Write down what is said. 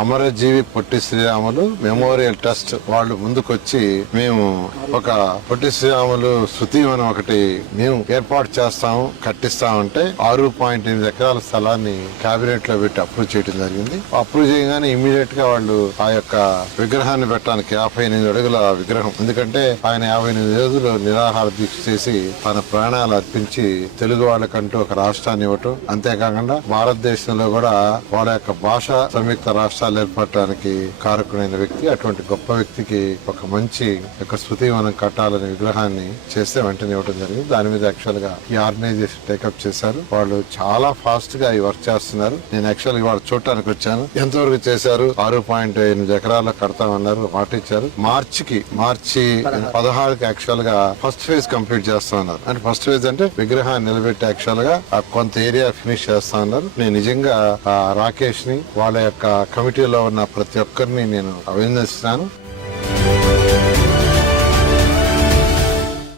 అమరజీవి Potti Sriramulu memorial trust వాళ్ళు ముందుకొచ్చి మేము ఒక పొట్టి శ్రీరాములు శృతివనం ఒకటి మేము ఏర్పాటు చేస్తాము కట్టిస్తామంటే 6.8 ఎకరాల స్థలాన్ని కేబినెట్ లో పెట్టి అప్రూవ్ చేయడం జరిగింది. అప్రూవ్ చేయగానే ఇమీడియట్ గా వాళ్ళు ఆ యొక్క విగ్రహాన్ని పెట్టడానికి 58 అడుగుల విగ్రహం, ఎందుకంటే ఆయన 58 రోజులు నిరాహార దీక్ష చేసి తన ప్రాణాలు అర్పించి తెలుగు వాళ్ళకంటూ ఒక రాష్ట్రాన్ని ఇవ్వటం, అంతేకాకుండా భారతదేశంలో కూడా వాళ్ళ యొక్క భాష సంయుక్త రాష్ట్రాలు ఏర్పడటానికి కారకుడైన వ్యక్తి. అటువంటి గొప్ప వ్యక్తికి ఒక మంచి యొక్క శృతివనం కట్టాలనే విగ్రహాన్ని చేస్తే వెంటనే ఇవ్వడం జరిగింది. దాని మీద యాక్చువల్ గా ఈ ఆర్గనైజేషన్ టేకప్ చేశారు. వాళ్ళు చాలా ఫాస్ట్ గా ఈ వర్క్ చేస్తున్నారు. నేను యాక్చువల్ గా వాళ్ళు చూడటానికి వచ్చాను. ఎంతవరకు చేశారు? 6.8 ఎకరాల్లో కడతామన్నారు, మాట ఇచ్చారు. మార్చి 16కి యాక్చువల్ గా ఫస్ట్ ఫేజ్ కంప్లీట్ చేస్తా ఉన్నారు. అంటే ఫస్ట్ ఫేజ్ అంటే విగ్రహాన్ని నిలబెట్టి యాక్చువల్ గా కొంత ఏరియా ఫినిష్ చేస్తా ఉన్నారు. నేను నిజంగా రాకేష్ ని వాళ్ళ యొక్క కమిటీలో ఉన్న ప్రతి ఒక్కరిని నేను అభినందిస్తున్నాను.